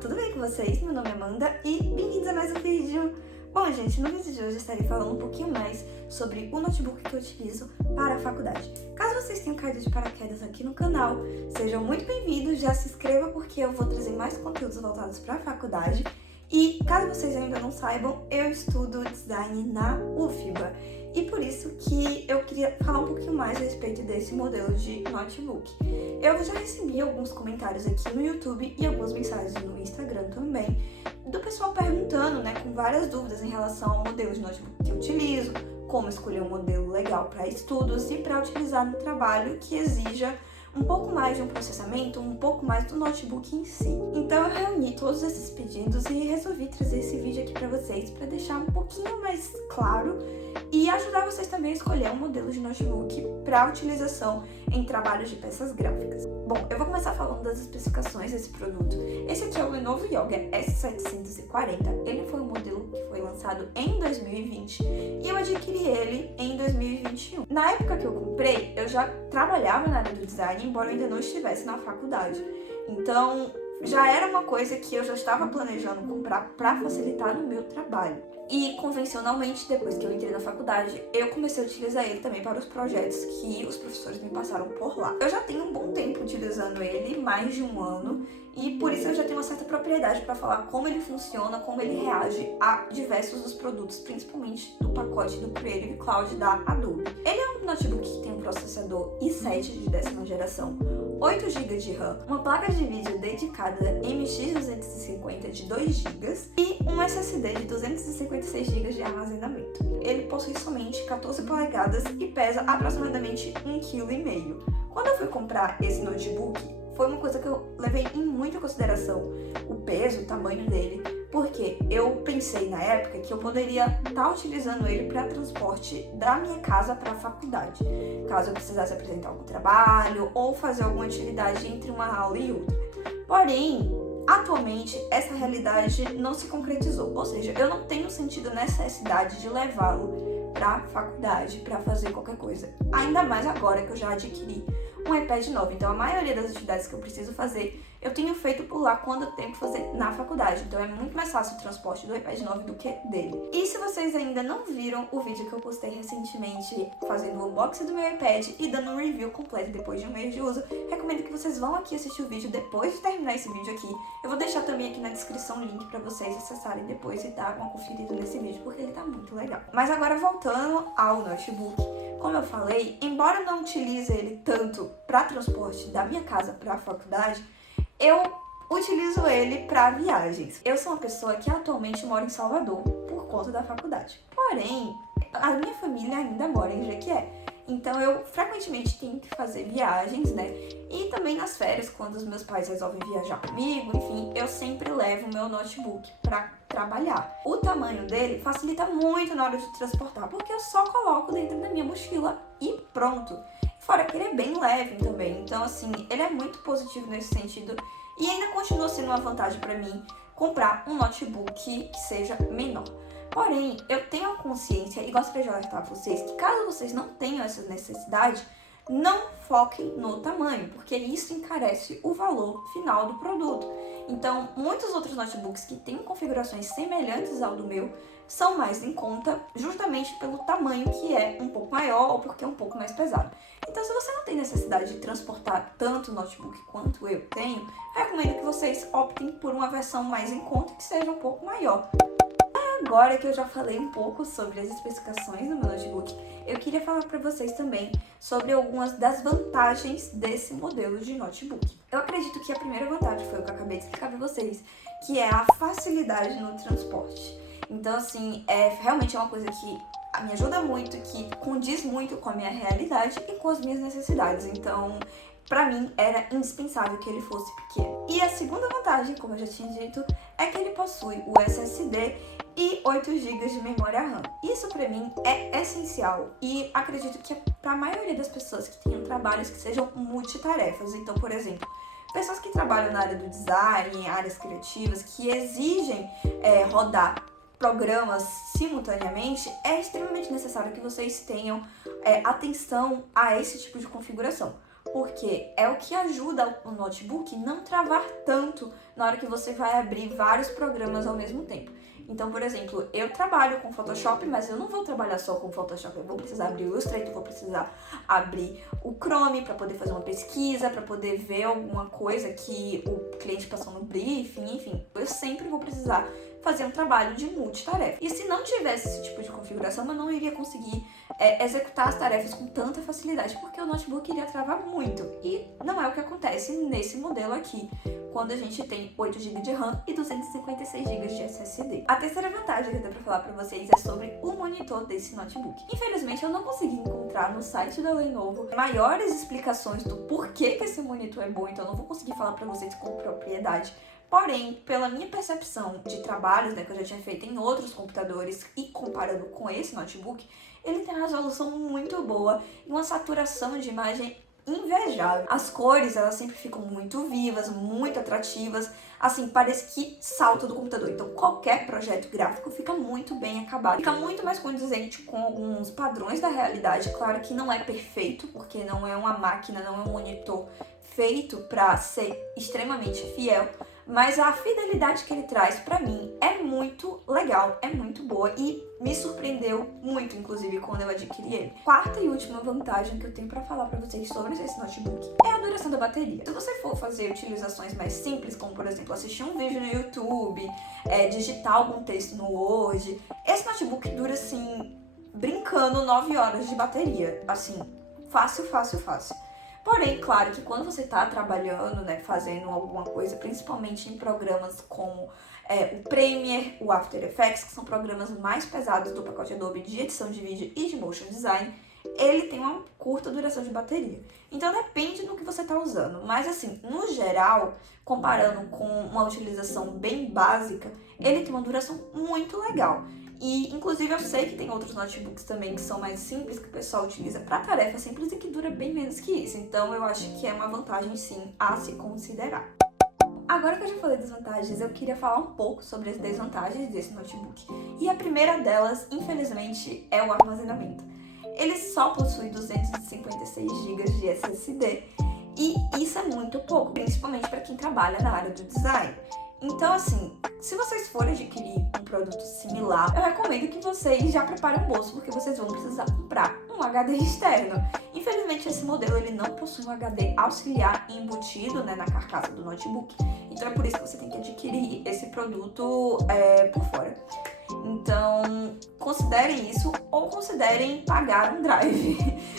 tudo bem com vocês? Meu nome é Amanda e bem-vindos a mais um vídeo! Bom, gente, no vídeo de hoje eu estarei falando um pouquinho mais sobre o notebook que eu utilizo para a faculdade. Caso vocês tenham caído de paraquedas aqui no canal, sejam muito bem-vindos, já se inscreva porque eu vou trazer mais conteúdos voltados para a faculdade. E caso vocês ainda não saibam, eu estudo design na UFBA. E por isso que eu queria falar um pouquinho mais a respeito desse modelo de notebook. Eu já recebi alguns comentários aqui no YouTube e algumas mensagens no Instagram também, do pessoal perguntando, com várias dúvidas em relação ao modelo de notebook que eu utilizo, como escolher um modelo legal para estudos e para utilizar no trabalho que exija um pouco mais de um processamento, um pouco mais do notebook em si. Então eu reuni todos esses pedidos e resolvi trazer esse vídeo aqui para vocês para deixar um pouquinho mais claro e ajudar vocês também a escolher um modelo de notebook para utilização em trabalhos de peças gráficas. Bom, eu vou começar falando das especificações desse produto. Esse aqui é o Lenovo Yoga S740. Ele foi um modelo que foi lançado em 2020 e eu adquiri ele em 2021. Na época que eu comprei, eu já trabalhava na área do design, embora eu ainda não estivesse na faculdade. Então, já era uma coisa que eu já estava planejando comprar para facilitar no meu trabalho. E convencionalmente, depois que eu entrei na faculdade, eu comecei a utilizar ele também para os projetos que os professores me passaram por lá. Eu já tenho um bom tempo utilizando ele, mais de um ano, e por isso eu já tenho uma certa propriedade para falar como ele funciona, como ele reage a diversos dos produtos, principalmente do pacote do Creative Cloud da Adobe. Ele é um notebook que tem um processador i7 de 10ª geração, 8 GB de RAM, uma placa de vídeo dedicada MX250 de 2 GB e um SSD de 256 GB de armazenamento. Ele possui somente 14 polegadas e pesa aproximadamente 1,5 kg. Quando eu fui comprar esse notebook, foi uma coisa que eu levei em muita consideração, o peso, o tamanho dele, porque eu pensei na época que eu poderia estar utilizando ele para transporte da minha casa para a faculdade, caso eu precisasse apresentar algum trabalho ou fazer alguma atividade entre uma aula e outra. Porém, atualmente, essa realidade não se concretizou, ou seja, eu não tenho sentido necessidade de levá-lo para a faculdade, para fazer qualquer coisa, ainda mais agora que eu já adquiri um iPad novo. Então a maioria das atividades que eu preciso fazer, eu tenho feito por lá quando eu tenho que fazer na faculdade. Então é muito mais fácil o transporte do iPad novo do que dele. E se vocês ainda não viram o vídeo que eu postei recentemente fazendo o unboxing do meu iPad e dando um review completo depois de um mês de uso, recomendo que vocês vão aqui assistir o vídeo depois de terminar esse vídeo aqui. Eu vou deixar também aqui na descrição o link para vocês acessarem depois e dar uma conferida nesse vídeo, porque ele tá muito legal. Mas agora voltando ao notebook, como eu falei, embora eu não utilize ele tanto para transporte da minha casa para a faculdade, eu utilizo ele para viagens. Eu sou uma pessoa que atualmente mora em Salvador por conta da faculdade. Porém, a minha família ainda mora em Jequié. Então eu frequentemente tenho que fazer viagens, E também nas férias, quando os meus pais resolvem viajar comigo, enfim, eu sempre levo o meu notebook para trabalhar. O tamanho dele facilita muito na hora de transportar, porque eu só coloco dentro da minha mochila e pronto. Fora que ele é bem leve também, então assim, ele é muito positivo nesse sentido e ainda continua sendo uma vantagem para mim comprar um notebook que seja menor. Porém, eu tenho a consciência e gostaria de alertar vocês que caso vocês não tenham essa necessidade, não foquem no tamanho, porque isso encarece o valor final do produto. Então, muitos outros notebooks que têm configurações semelhantes ao do meu são mais em conta justamente pelo tamanho que é um pouco maior ou porque é um pouco mais pesado. Então, se você não tem necessidade de transportar tanto notebook quanto eu tenho, recomendo que vocês optem por uma versão mais em conta que seja um pouco maior. Agora que eu já falei um pouco sobre as especificações do meu notebook, eu queria falar para vocês também sobre algumas das vantagens desse modelo de notebook. Eu acredito que a primeira vantagem foi o que eu acabei de explicar para vocês, que é a facilidade no transporte. Então, assim, realmente é uma coisa que me ajuda muito, que condiz muito com a minha realidade e com as minhas necessidades. Então, pra mim, era indispensável que ele fosse pequeno. E a segunda vantagem, como eu já tinha dito, é que ele possui o SSD e 8 GB de memória RAM. Isso pra mim é essencial e acredito que é pra maioria das pessoas que tenham trabalhos que sejam multitarefas. Então, por exemplo, pessoas que trabalham na área do design, em áreas criativas, que exigem rodar programas simultaneamente, é extremamente necessário que vocês tenham atenção a esse tipo de configuração. porque é o que ajuda o notebook não travar tanto na hora que você vai abrir vários programas ao mesmo tempo. Então, por exemplo, eu trabalho com Photoshop, mas eu não vou trabalhar só com Photoshop. Eu vou precisar abrir o Illustrator, vou precisar abrir o Chrome para poder fazer uma pesquisa, para poder ver alguma coisa que o cliente passou no briefing, enfim. Eu sempre vou precisar fazer um trabalho de multitarefa. E se não tivesse esse tipo de configuração, eu não iria conseguir executar as tarefas com tanta facilidade, porque o notebook iria travar muito. E não é o que acontece nesse modelo aqui, quando a gente tem 8 GB de RAM e 256 GB de SSD. A terceira vantagem que eu tenho para falar para vocês é sobre o monitor desse notebook. Infelizmente, eu não consegui encontrar no site da Lenovo maiores explicações do porquê que esse monitor é bom, então eu não vou conseguir falar para vocês com propriedade. Porém, pela minha percepção de trabalhos, que eu já tinha feito em outros computadores e comparando com esse notebook, ele tem uma resolução muito boa e uma saturação de imagem invejável. As cores, elas sempre ficam muito vivas, muito atrativas, assim, parece que salta do computador. Então, qualquer projeto gráfico fica muito bem acabado. Fica muito mais condizente com alguns padrões da realidade. Claro que não é perfeito, porque não é uma máquina, não é um monitor feito para ser extremamente fiel, mas a fidelidade que ele traz pra mim é muito legal, é muito boa e me surpreendeu muito, inclusive, quando eu adquiri ele. Quarta e última vantagem que eu tenho pra falar pra vocês sobre esse notebook é a duração da bateria. Se você for fazer utilizações mais simples, como por exemplo assistir um vídeo no YouTube, digitar algum texto no Word, esse notebook dura assim, brincando, 9 horas de bateria, assim, fácil, fácil, fácil. Porém, claro que quando você está trabalhando, fazendo alguma coisa, principalmente em programas como o Premiere, o After Effects, que são programas mais pesados do pacote Adobe de edição de vídeo e de motion design, ele tem uma curta duração de bateria. Então depende do que você está usando. Mas assim, no geral, comparando com uma utilização bem básica, ele tem uma duração muito legal. E, inclusive, eu sei que tem outros notebooks também que são mais simples, que o pessoal utiliza para tarefas simples e que dura bem menos que isso. Então, eu acho que é uma vantagem, sim, a se considerar. Agora que eu já falei das vantagens, eu queria falar um pouco sobre as desvantagens desse notebook. E a primeira delas, infelizmente, é o armazenamento. Ele só possui 256 GB de SSD e isso é muito pouco, principalmente para quem trabalha na área do design. Então, assim, se vocês forem adquirir um produto similar, eu recomendo que vocês já preparem o bolso, porque vocês vão precisar comprar um HD externo. Infelizmente, esse modelo ele não possui um HD auxiliar embutido na carcaça do notebook. Então, é por isso que você tem que adquirir esse produto por fora. Então, considerem isso ou considerem pagar um drive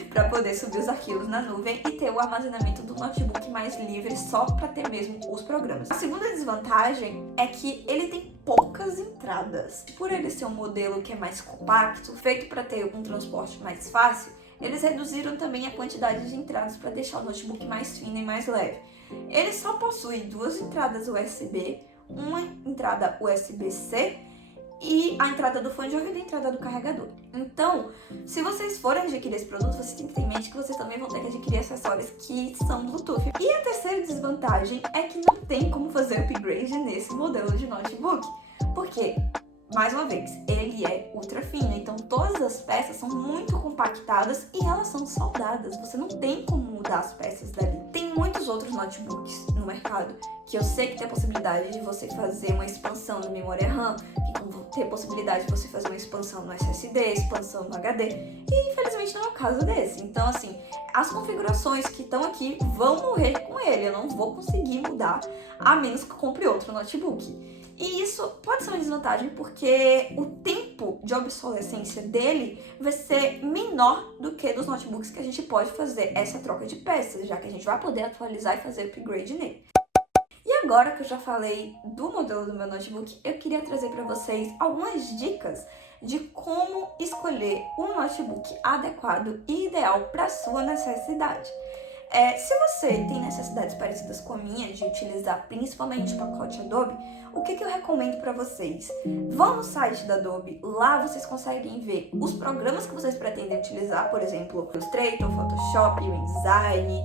para poder subir os arquivos na nuvem e ter o armazenamento do notebook mais livre só para ter mesmo os programas. A segunda desvantagem é que ele tem poucas entradas. Por ele ser um modelo que é mais compacto, feito para ter um transporte mais fácil, eles reduziram também a quantidade de entradas para deixar o notebook mais fino e mais leve. Ele só possui 2 entradas USB, uma entrada USB-C e a entrada do fone de ouvido e a entrada do carregador. Então, se vocês forem adquirir esse produto, vocês têm que ter em mente que vocês também vão ter que adquirir acessórios que são Bluetooth. E a terceira desvantagem é que não tem como fazer upgrade nesse modelo de notebook. Porque, mais uma vez, ele é ultra fino, então todas as peças são muito compactadas e elas são soldadas. Você não tem como mudar as peças dali. Tem muitos outros notebooks no mercado que eu sei que tem a possibilidade de você fazer uma expansão na memória RAM, que vão ter a possibilidade de você fazer uma expansão no SSD, expansão no HD, e infelizmente não é o caso desse. Então, assim, as configurações que estão aqui vão morrer com ele, eu não vou conseguir mudar, a menos que eu compre outro notebook. E isso pode ser uma desvantagem porque o tempo de obsolescência dele vai ser menor do que dos notebooks que a gente pode fazer essa troca de peças, já que a gente vai poder atualizar e fazer upgrade nele. E agora que eu já falei do modelo do meu notebook, eu queria trazer para vocês algumas dicas de como escolher um notebook adequado e ideal para a sua necessidade. Se você tem necessidades parecidas com a minha, de utilizar principalmente o pacote Adobe, o que eu recomendo para vocês? Vão no site da Adobe, lá vocês conseguem ver os programas que vocês pretendem utilizar, por exemplo, Illustrator, Photoshop, InDesign,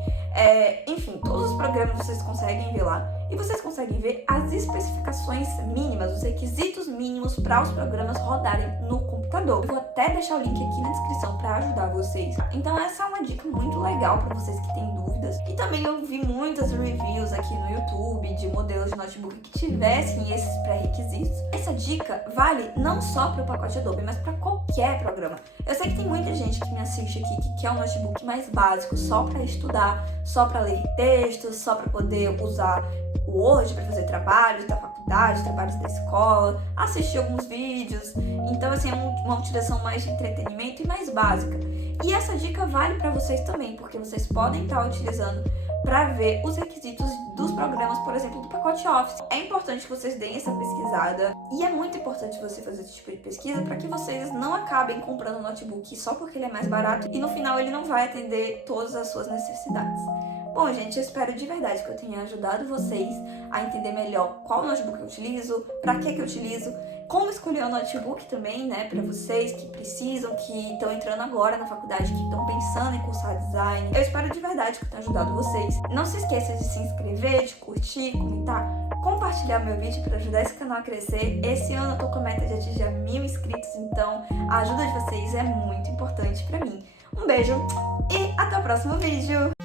enfim, todos os programas vocês conseguem ver lá. E vocês conseguem ver as especificações mínimas, os requisitos mínimos mínimos para os programas rodarem no computador. Eu vou até deixar o link aqui na descrição para ajudar vocês. Então essa é uma dica muito legal para vocês que têm dúvidas. E também eu vi muitas reviews aqui no YouTube de modelos de notebook que tivessem esses pré-requisitos. Essa dica vale não só para o pacote Adobe, mas para qualquer programa. Eu sei que tem muita gente que me assiste aqui que quer um notebook mais básico, só para estudar, só para ler textos, só para poder usar o Word para fazer trabalhos da faculdade, trabalhos da escola, assistir alguns vídeos. Então, assim, é uma utilização mais de entretenimento e mais básica. E essa dica vale para vocês também, porque vocês podem estar utilizando para ver os requisitos dos programas, por exemplo, do pacote Office. É importante que vocês deem essa pesquisada e é muito importante você fazer esse tipo de pesquisa para que vocês não acabem comprando um notebook só porque ele é mais barato e no final ele não vai atender todas as suas necessidades. Bom, gente, eu espero de verdade que eu tenha ajudado vocês a entender melhor qual notebook eu utilizo, para que eu utilizo, como escolher o notebook também, né, para vocês que precisam, que estão entrando agora na faculdade, que estão pensando em cursar design. Eu espero de verdade que eu tenha ajudado vocês. Não se esqueça de se inscrever, de curtir, comentar, compartilhar meu vídeo para ajudar esse canal a crescer. Esse ano eu tô com a meta de atingir 1000 inscritos, então a ajuda de vocês é muito importante para mim. Um beijo e até o próximo vídeo!